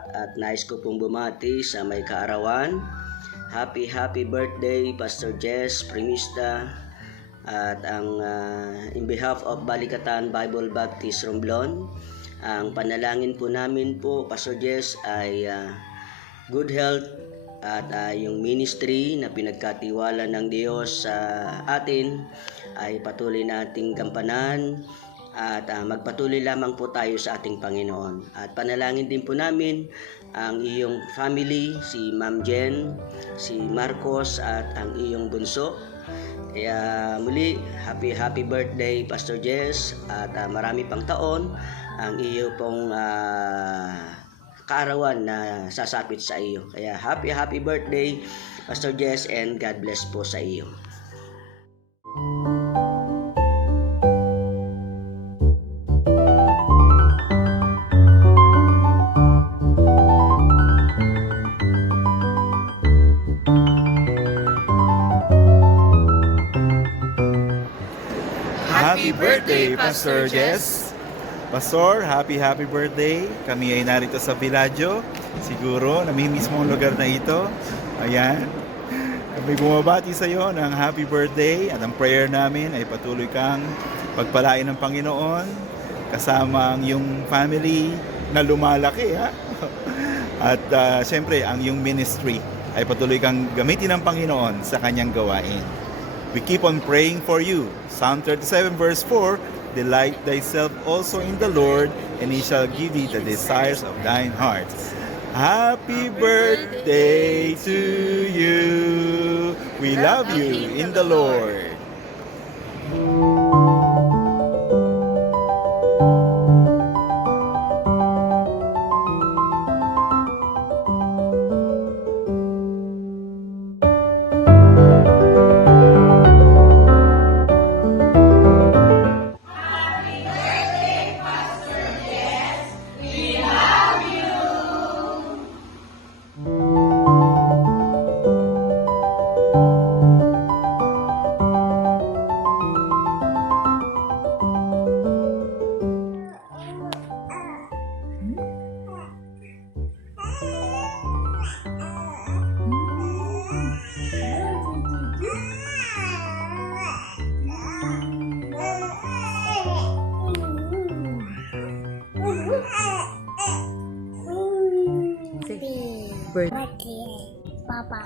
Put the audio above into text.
lahat at nais ko pong bumati sa may kaarawan. Happy birthday Pastor Jess Primista at in behalf of Balikatan Bible Baptist Romblon, ang panalangin po namin po Pastor Jess ay good health at yung ministry na pinagkatiwala ng Diyos sa atin ay patuloy nating gampanan at magpatuloy lamang po tayo sa ating Panginoon. At panalangin din po namin ang iyong family, si Ma'am Jen, si Marcos at ang iyong bunso. Kaya muli, happy birthday Pastor Jess at marami pang taon ang iyo pong kaarawan na sasapit sa iyo. Kaya happy birthday Pastor Jess and God bless po sa iyo. Happy birthday, Pastor Jess. Pastor, happy birthday. Kami ay narito sa Villaggio. Siguro, namimiss mo ang lugar na ito. Ayan. Kami bumabati sa iyo ng happy birthday at ang prayer namin ay patuloy kang pagpalain ng Panginoon kasama ang iyong family na lumalaki. Ha? At siyempre, ang iyong ministry ay patuloy kang gamitin ng Panginoon sa kanyang gawain. We keep on praying for you. Psalm 37 verse 4, delight thyself also in the Lord, and He shall give thee the desires of thine heart. Happy birthday to you. We love you in the Lord. Birthday, Papa.